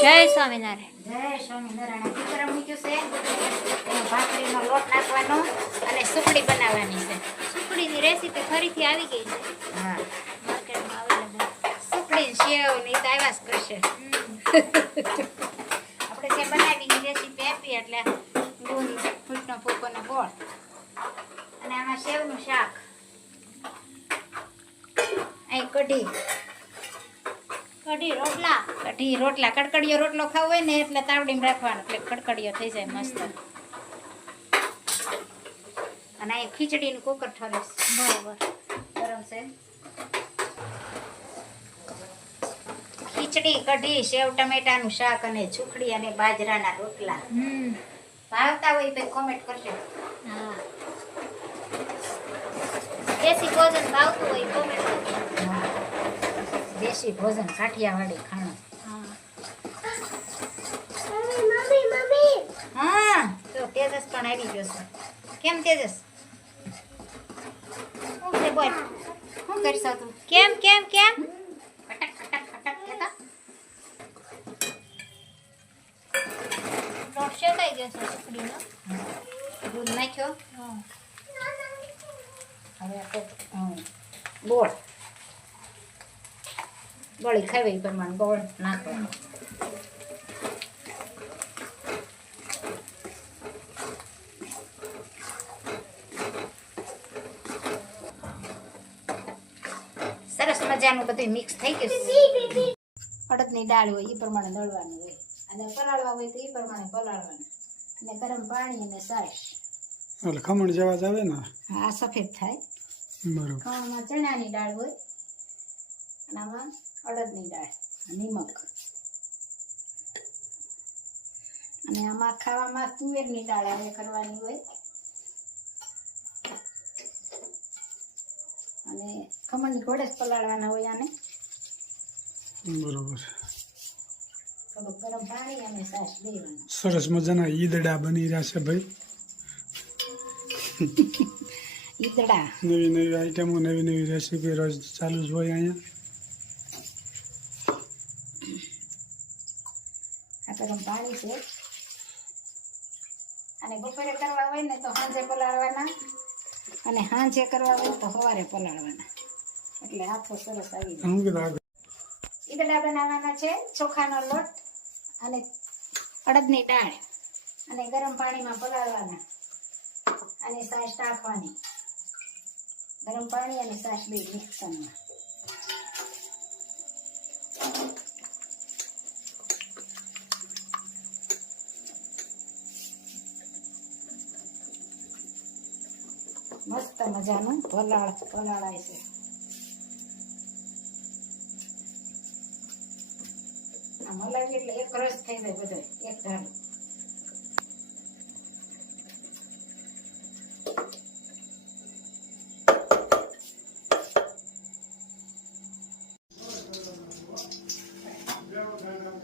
જય સ્વામિનારાયણ. જય સ્વામિનારાયણ. વિક્રમ મૂક્યું છે. એમાં ભાખરીનો લોટ નાખવાનો અને સુખડી બનાવવાની છે. સુખડીની રેસીપી ફરીથી આવી ગઈ છે. હા. માર્કેટમાં અવેલેબલ સુખડી ને સેવ ને તો આવ્યા જ કરશે આપણે જે બનાવીની રેસીપી આપી એટલે ગુણ ફૂટનો ફૂકો ને ગોળ. અને આમાં સેવનું શાક. અહીં કઢી. કઢી રોટલા. કઢી રોટલા. કડકડીયો રોટલો ખાવો હોય ને એટલે તાવડીમાં રાખવાનો. એટલે કડકડીયો થઈ જાય મસ્ત. અને અહીં ખીચડીનું કુકર ઠરે બરાબર. ગરમ છે. ખીચડી કઢી સેવ ટમેટાનું શાક અને સુખડી અને બાજરાના રોટલા. હમ. ભાવતા હોય તો કોમેન્ટ કરજો. હા. દેશી ભોજન ભાવતું હોય કોમેન્ટ દેશી ભોજન કાઠિયાવાડી ખાણું. હા, તો તેજસ પણ આવી ગયો કેમ તેજસ? શું છે બોલ? શું કરશો તું? કેમ કેમ કેમ? ખટક ખટક ખટક કહેતા લોટ શેકાઈ ગયો છે સુખડીનો. દૂધ નાખ્યો? હવે આપણે ગોળ ખાવી એ પ્રમાણે ગોળ નાખવાનો સરસ મજાનું બધું મિક્સ થઈ ગયું અડદની દાળ હોય એ પ્રમાણે દળવાનું હોય. અને પલાળવા હોય તો એ પ્રમાણે પલાળવાનું. અને ગરમ પાણી અને છાશ એટલે ખમણ જેવા જ આવે ને? આ સફેદ થાય. બરોબર. ખમણમાં ચણાની દાળ હોય. અને આમાં અડદની દાળ નિમક. અને આમાં ખાવામાં તુવેરની દાળ આવે કરવાની હોય. અને ખમણની ઘોડે જ પલાળવાના હોય આને. બરોબર. સરસ મજાના ઈદડા બની રહ્યા છે ભાઈ. ઈદડા. નવી નવી આઈટમો નવી નવી રેસીપી રોજ ચાલુ જ હોય અહીંયા. ગરમ પાણી છે. અને બપોરે કરવા હોય ને તો સાંજે પલાળવાના. અને સાંજે કરવા હોય તો સવારે પલાળવાના. એટલે હાથો સરસ આવી જાય. ઈદડા બનાવવાના છે ચોખાનો લોટ અને અડદની દાળ. અને ગરમ પાણીમાં પલાળવાના. અને સાસ નાખવાની. ગરમ પાણી અને સાસ બે મિક્સરમાં. મસ્ત મજાનું વલાળ વલાળાય છે. આ મલાઈ એટલે એક રસ થઈ જાય બધો એક ધારું.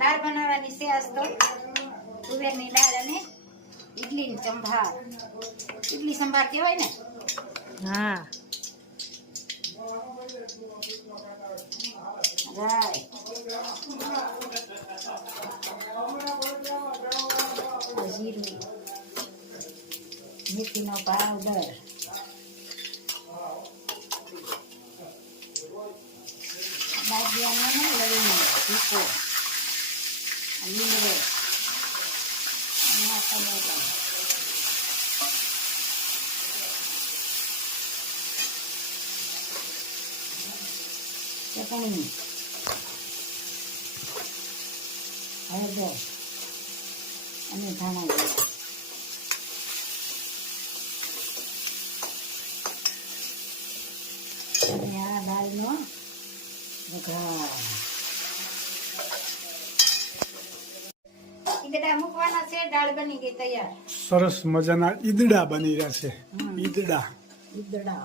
દાળ બનાવવાની છે આજ તો. તુવેરની દાળ અને ઈડલીની સંભાર. ઈડલી સંભાર કહેવાય ને? હા. જીરું મેથીનો પાવડર બાજિયાનો ને લવિંગ ભૂકો આ લીમડો અને આ ટમેટા ચટણી હળદર અને ધાણા જીરા અને આ દાળનો વઘાર ઈદડા મૂકવાના છે દાળ બની ગઈ તૈયાર. સરસ મજાના ઈદડા બની રહ્યા છે. ઈદડા. ઈદડા.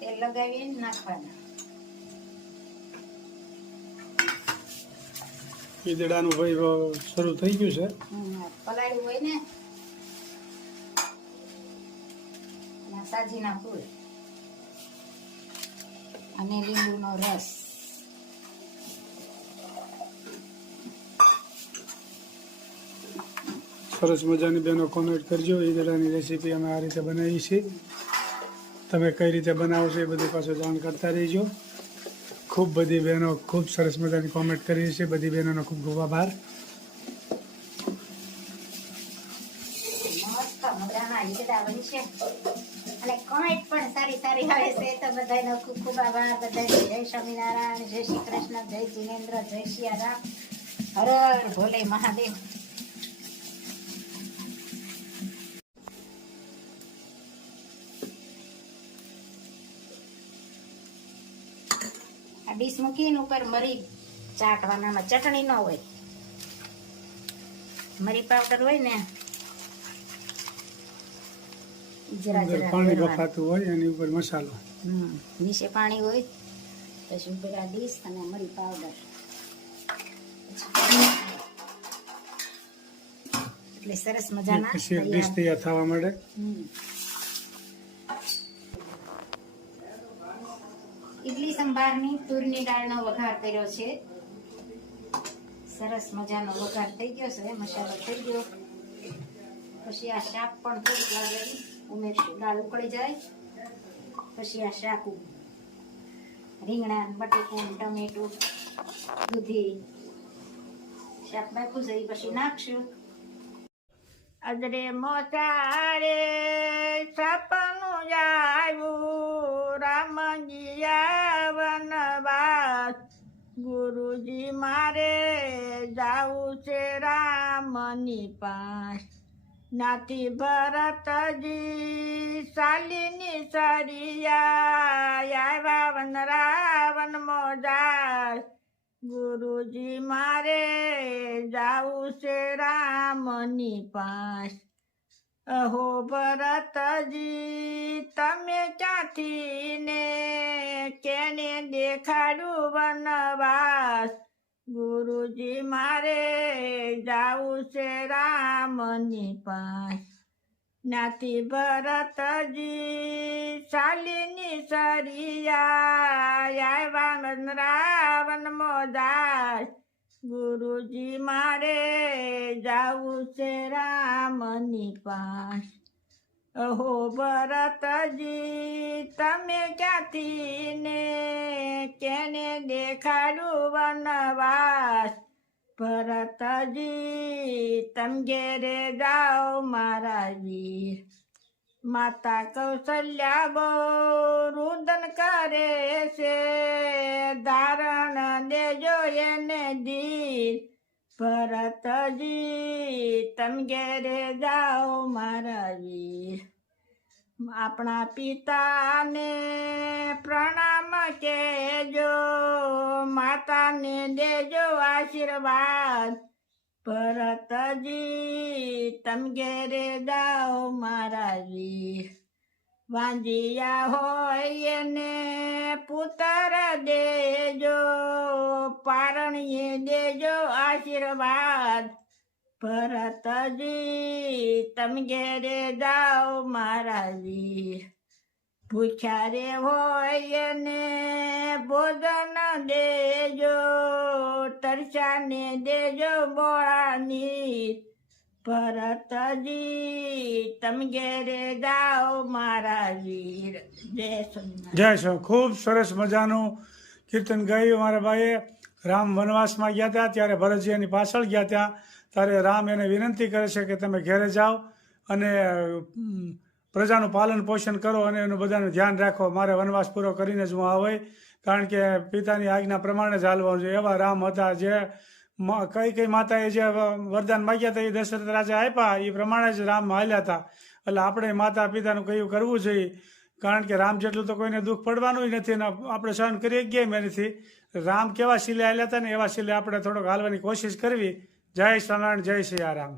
તેલ લગાવીએ નાખવાના. ઈદડાનું ભાઈ શરૂ થઈ ગયું છે. પલાળ્યું હોય ને સાજીના ફૂલ. અને લીંબુનો રસ. સરસ મજાની બેનો કોમેન્ટ કરજો. ઈદડાની રેસીપી અમે આ રીતે બનાવી છીએ તમે કઈ રીતે બનાવો છો એ બધી પાછું જાણ કરતા રહીજો. ખૂબ બધી બહેનો ખૂબ સરસ મજાની કોમેન્ટ કરી છે. બધી બહેનોનો ખૂબ ખૂબ આભાર. પણ ખૂબ ખૂબ આભાર. જય સ્વામિનારાયણ, જય શ્રી કૃષ્ણ, જય જીનેન્દ્ર, જય શિયા રામ હર ભોલે મહાદેવ. આ ડીશ મૂકીને ઉપર મરી ચાટવાનામાં ચટણી ન હોય. મરી પાવડર હોય ને ઈ જરા જરા પાણી બફાતું હોય એની ઉપર મસાલો. નીચે પાણી હોય પછી ઉપર આ ડીશ અને મરી પાવડર. એટલે સરસ મજાના પછી ડીશ તૈયાર. થવા હમ. સંભારની તુરની દાળનો વઘાર કર્યો છે. સરસ મજાનો વઘાર થઈ ગયો છે. મસાલો થઈ ગયો. પછી આ શાક પણ થોડું લાગે. ઉમેરશું દાળ ઉકળી જાય. પછી આ શાક રીંગણા, બટેકું, ટમેટું, દૂધી. શાક નાખું છે. પછી નાખશું. અદરે મોસારે સપનું આવ્યું રામજી વનવાસ ગુરુજી મારે જાવું છે રામની પાસ. નાથી ભરતજી શાલિની સરિયા આવ્યા વન રાવણ મોજાર ગુરુજી મારે જાવું છે રામની પાસ. અહો ભરતજી તમે ક્યાંથી ને કેને દેખાડું વનવાસ? ગુરુજી મારે જાવું છે રામની પાસ. નાથી ભરતજી શાલિની સરિયા આવ્યા રાવણ મોદાસ ગુરુજી મારે જાવું છે રામની પાસ. અહો ભરતજી તમે ક્યાંથી ને કેને દેખાડું વનવાસ? ભરતજી, તમ ઘેરે જાઓ વીર માતા કૌશલ્યા બો રુદન કરે છે. ધારણ દેજો એને દીર. ભરતજી, તમ ઘેરે જાઓ વીર આપણા પિતાને પ્રણામ કેજો માતાને દેજો આશીર્વાદ. ભરતજી તમ ઘેરે જાઓ વીર વાંજિયા હોય ને પુત્ર દેજો, પારણીએ દેજો આશીર્વાદ. ભરતજી તમ ઘેરે જાઓ મારા વીર હોય ને ભોજન દેજો, તરસાને દેજો બોળાની. ભરતજી તમ ઘેરે જાઓ મારા વીર. જય જય શ્રી ખૂબ સરસ મજાનું કીર્તન ગાયું મારા ભાઈએ. રામ વનવાસમાં ગયા હતા, ત્યારે ભરતજી એની પાછળ ગયા ત્યાં ત્યારે રામ એને વિનંતી કરે છે કે તમે ઘેરે જાઓ અને પ્રજાનું પાલન પોષણ કરો અને એનું બધાનું ધ્યાન રાખો. મારે વનવાસ પૂરો કરીને જ હું આવે કારણ કે પિતાની આજ્ઞા પ્રમાણે જ હાલવાનું છે એવા રામ હતા જે કઈ કઈ માતાએ જે વરદાન માગ્યા હતા એ દશરથ રાજા આપ્યા. એ પ્રમાણે જ રામ હાલ્યા હતા. એટલે આપણે માતા પિતાનું કયું કરવું જોઈએ? કારણ કે રામ જેટલું તો કોઈને દુઃખ પડવાનું નથી ને આપણે સહન કરી ગયા નથી રામ કેવા શિલે હાલ્યા હતા ને એવા શિલે આપણે થોડોક હાલવાની કોશિશ કરવી. જય સ્વામિનારાયણ જય સિયારામ.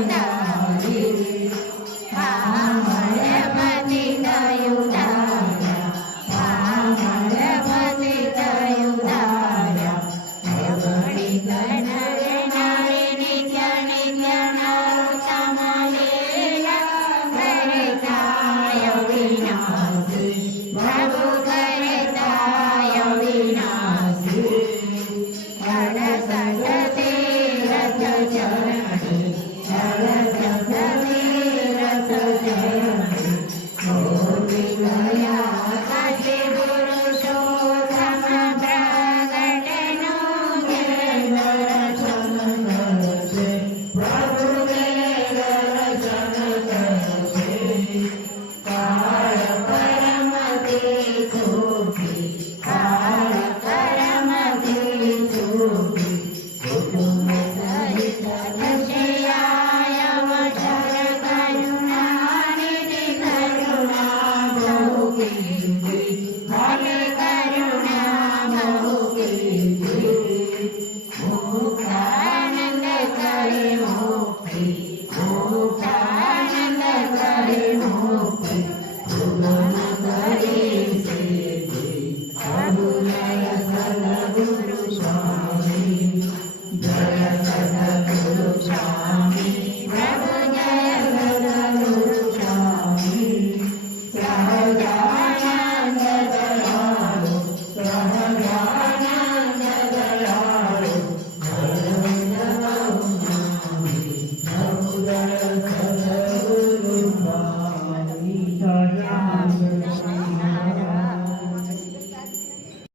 Anda.